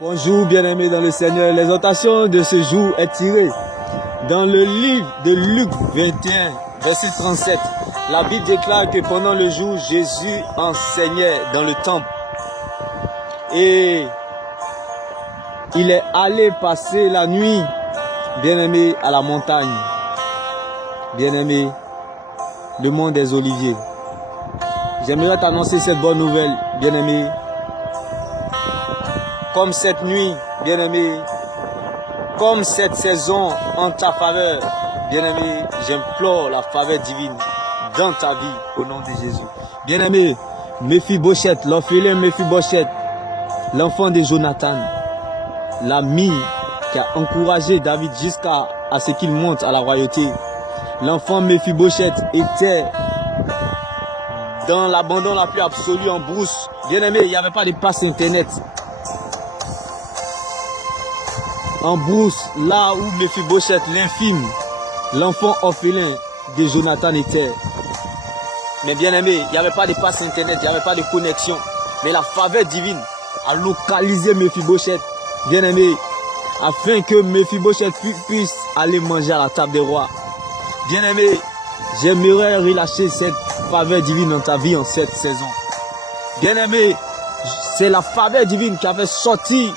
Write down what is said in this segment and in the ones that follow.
Bonjour bien-aimés dans le Seigneur, l'exhortation de ce jour est tirée dans le livre de Luc 21, verset 37. La Bible déclare que pendant le jour, Jésus enseignait dans le temple et il est allé passer la nuit, bien-aimés, à la montagne. Bien-aimés, le mont des Oliviers. J'aimerais t'annoncer cette bonne nouvelle, bien-aimés. Comme cette nuit, bien-aimé, comme cette saison en ta faveur, bien-aimé, j'implore la faveur divine dans ta vie au nom de Jésus. Bien-aimé, Méphibosheth, l'orphelin Méphibosheth, l'enfant de Jonathan, l'ami qui a encouragé David jusqu'à ce qu'il monte à la royauté. L'enfant Méphibosheth était dans l'abandon la plus absolue en brousse. Bien-aimé, il n'y avait pas de passe internet. En brousse, là où Méphibosheth, l'infime, l'enfant orphelin de Jonathan était. Mais bien aimé, il n'y avait pas de passe internet, il n'y avait pas de connexion. Mais la faveur divine a localisé Méphibosheth, bien aimé, afin que Méphibosheth puisse aller manger à la table des rois. Bien aimé, j'aimerais relâcher cette faveur divine dans ta vie en cette saison. Bien aimé, c'est la faveur divine qui a fait sortir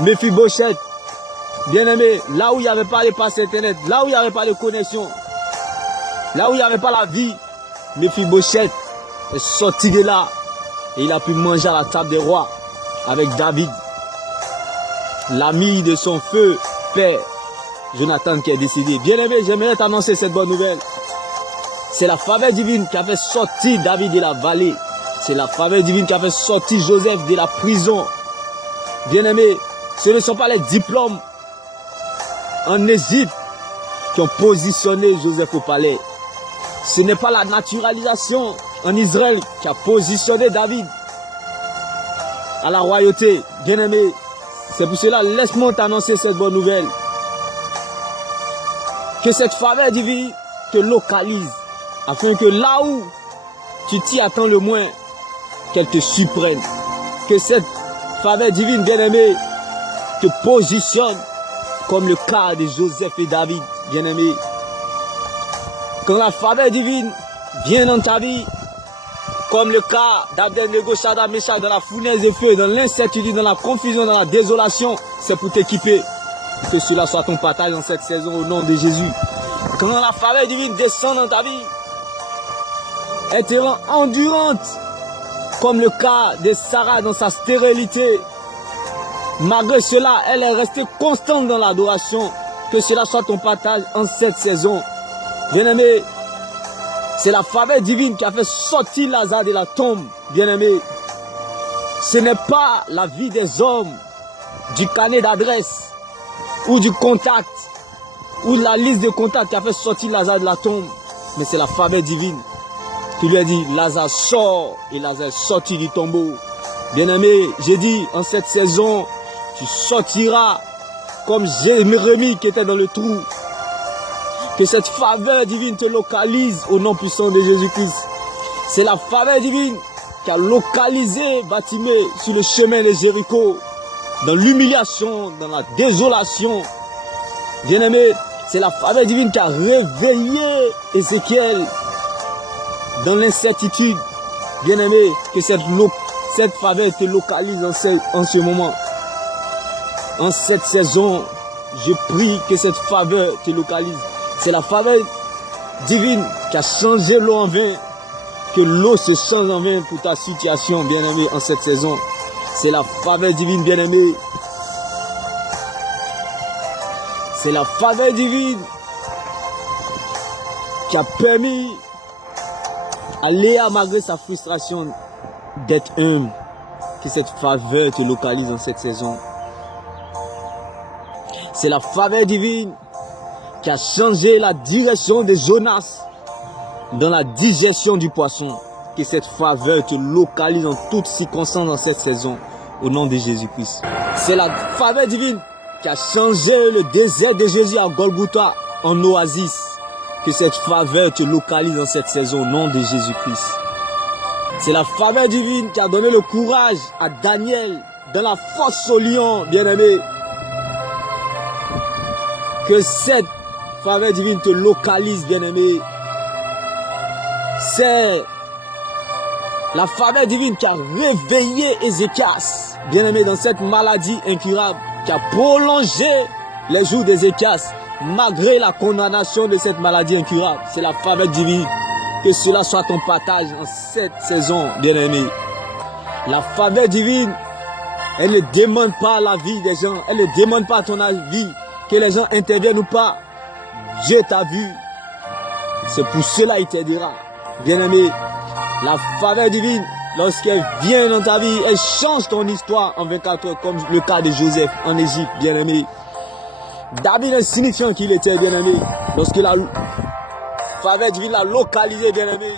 Méphibosheth, bien aimé, là où il n'y avait pas de passe internet, là où il n'y avait pas de connexion, là où il n'y avait pas la vie, Méphibosheth est sorti de là et il a pu manger à la table des rois avec David, l'ami de son feu père, Jonathan, qui est décédé. Bien aimé, j'aimerais t'annoncer cette bonne nouvelle. C'est la faveur divine qui a fait sortir David de la vallée. C'est la faveur divine qui a fait sortir Joseph de la prison. Bien aimé, ce ne sont pas les diplômes en Égypte qui ont positionné Joseph au palais. Ce n'est pas la naturalisation en Israël qui a positionné David à la royauté. Bien aimé, c'est pour cela, laisse-moi t'annoncer cette bonne nouvelle. Que cette faveur divine te localise, afin que là où tu t'y attends le moins, qu'elle te surprenne. Que cette faveur divine, bien aimé, te positionne comme le cas de Joseph et David, bien-aimé. Quand la faveur divine vient dans ta vie, comme le cas d'Abednego, Shadrach, Meshach, dans la fournaise de feu, dans l'incertitude, dans la confusion, dans la désolation, c'est pour t'équiper. Que cela soit ton partage dans cette saison au nom de Jésus. Quand la faveur divine descend dans ta vie, elle te rend endurante, comme le cas de Sarah dans sa stérilité. Malgré cela, elle est restée constante dans l'adoration. Que cela soit ton partage en cette saison. Bien-aimé, c'est la faveur divine qui a fait sortir Lazare de la tombe. Bien-aimé, ce n'est pas la vie des hommes, du carnet d'adresse, ou du contact, ou la liste de contacts qui a fait sortir Lazare de la tombe. Mais c'est la faveur divine qui lui a dit, Lazare sort, et Lazare est sorti du tombeau. Bien-aimé, j'ai dit, en cette saison, tu sortiras comme Jérémie qui était dans le trou. Que cette faveur divine te localise au nom puissant de Jésus-Christ. C'est la faveur divine qui a localisé Batimée sur le chemin de Jéricho. Dans l'humiliation, dans la désolation. Bien-aimé, c'est la faveur divine qui a réveillé Ézéchiel dans l'incertitude. Bien-aimé, que cette faveur te localise en ce moment. En cette saison, je prie que cette faveur te localise. C'est la faveur divine qui a changé l'eau en vin. Que l'eau se change en vin pour ta situation, bien-aimé, en cette saison. C'est la faveur divine, bien-aimé. C'est la faveur divine qui a permis à Léa, malgré sa frustration, d'être humble. Que cette faveur te localise en cette saison. C'est la faveur divine qui a changé la direction de Jonas dans la digestion du poisson. Que cette faveur te localise en toutes circonstances dans cette saison, au nom de Jésus-Christ. C'est la faveur divine qui a changé le désert de Jésus à Golgotha en oasis. Que cette faveur te localise dans cette saison, au nom de Jésus-Christ. C'est la faveur divine qui a donné le courage à Daniel dans la fosse au lion, bien-aimé. Que cette faveur divine te localise, bien-aimé. C'est la faveur divine qui a réveillé Ézéchias, bien-aimé, dans cette maladie incurable, qui a prolongé les jours d'Ézéchias, malgré la condamnation de cette maladie incurable. C'est la faveur divine. Que cela soit ton partage en cette saison, bien-aimé. La faveur divine, elle ne demande pas la vie des gens, elle ne demande pas ton avis, que les gens interviennent ou pas. Dieu t'a vu. C'est pour cela qu'il t'aidera, bien-aimé. La faveur divine, lorsqu'elle vient dans ta vie, elle change ton histoire en 24 heures, comme le cas de Joseph en Égypte, bien-aimé. David, insignifiant qu'il était, bien-aimé, lorsque la faveur divine l'a localisé, bien-aimé,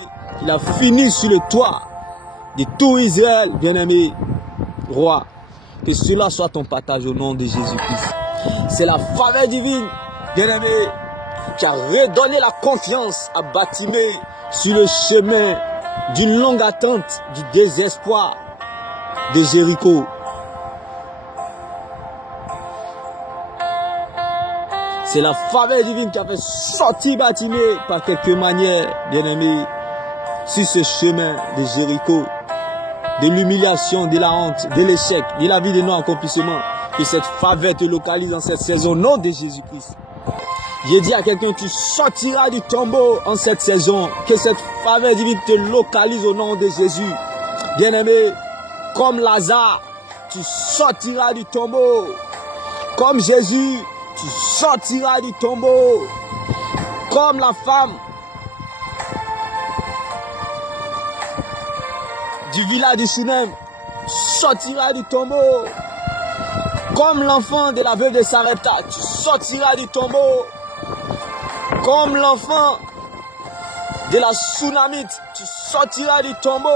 il a fini sur le toit de tout Israël, bien-aimé, roi. Que cela soit ton partage au nom de Jésus-Christ. C'est la faveur divine, bien-aimé, qui a redonné la confiance à Batimée sur le chemin d'une longue attente, du désespoir de Jéricho. C'est la faveur divine qui a fait sortir Batimée par quelque manière, bien-aimé, sur ce chemin de Jéricho, de l'humiliation, de la honte, de l'échec, de la vie de non-accomplissement. Que cette faveur te localise dans cette saison au nom de Jésus-Christ. J'ai dit à quelqu'un, tu sortiras du tombeau en cette saison. Que cette faveur divine te localise au nom de Jésus. Bien-aimé, comme Lazare, tu sortiras du tombeau. Comme Jésus, tu sortiras du tombeau. Comme la femme du village de Shunem, tu sortiras du tombeau. Comme l'enfant de la veuve de Sarepta, tu sortiras du tombeau. Comme l'enfant de la Tsunamite, tu sortiras du tombeau.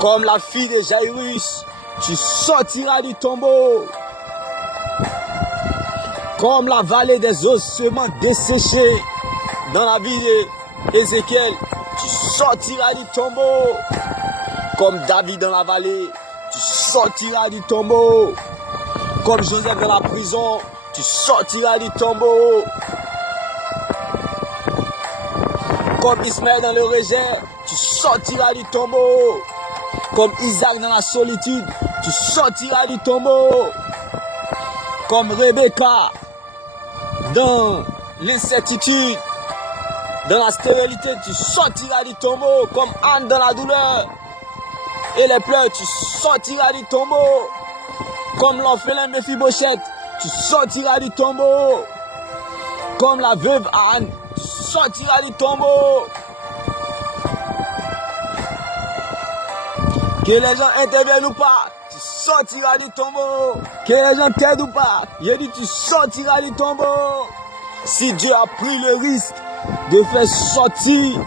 Comme la fille de Jairus, tu sortiras du tombeau. Comme la vallée des ossements desséchés dans la vie d'Ézéchiel, tu sortiras du tombeau. Comme David dans la vallée, tu sortiras du tombeau. Comme Joseph dans la prison, tu sortiras du tombeau. Comme Ismaël dans le rejet, tu sortiras du tombeau. Comme Isaac dans la solitude, tu sortiras du tombeau. Comme Rebecca dans l'incertitude, dans la stérilité, tu sortiras du tombeau. Comme Anne dans la douleur et les pleurs, tu sortiras du tombeau. Comme l'orphelin Mephibosheth, tu sortiras du tombeau. Comme la veuve Anne, tu sortiras du tombeau. Que les gens interviennent ou pas, tu sortiras du tombeau. Que les gens t'aident ou pas, j'ai dit tu sortiras du tombeau. Si Dieu a pris le risque de faire sortir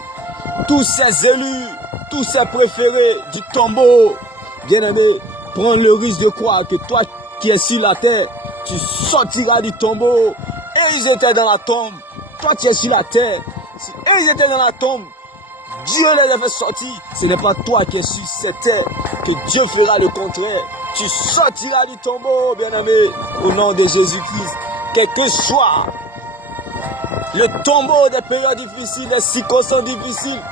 tous ses élus, tous ses préférés du tombeau, bien-aimé, prends le risque de croire que toi qui es sur la terre, tu sortiras du tombeau. Et ils étaient dans la tombe. Toi tu es sur la terre. Si eux étaient dans la tombe, Dieu les a fait sortir. Ce n'est pas toi qui es sur cette terre que Dieu fera le contraire. Tu sortiras du tombeau, bien-aimé, au nom de Jésus-Christ. Quel que soit le tombeau des périodes difficiles, des circonstances difficiles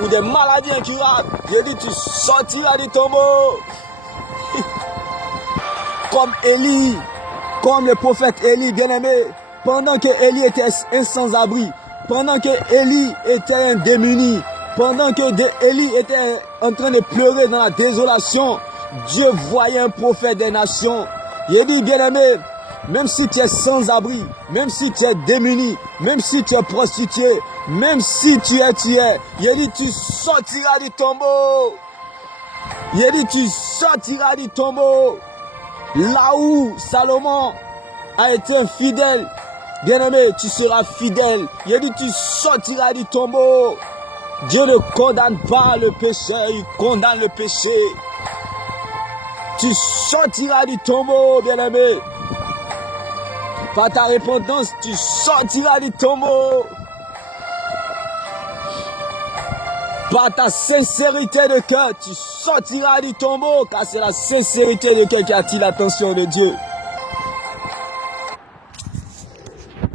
ou des maladies incurables, je dis tu sortiras du tombeau. Comme Élie, comme le prophète Élie, bien-aimé, pendant que Élie était un sans-abri, pendant que Élie était un démuni, pendant que Élie était en train de pleurer dans la désolation, Dieu voyait un prophète des nations. Il dit, bien-aimé, même si tu es sans-abri, même si tu es démuni, même si tu es prostitué, même si tu es, il dit, tu sortiras du tombeau. Il dit, tu sortiras du tombeau. Là où Salomon a été infidèle, bien-aimé, tu seras fidèle. Il dit, tu sortiras du tombeau. Dieu ne condamne pas le pécheur, il condamne le péché. Tu sortiras du tombeau, bien-aimé. Par ta repentance, tu sortiras du tombeau. Par ta sincérité de cœur, tu sortiras du tombeau, car c'est la sincérité de cœur qui attire l'attention de Dieu.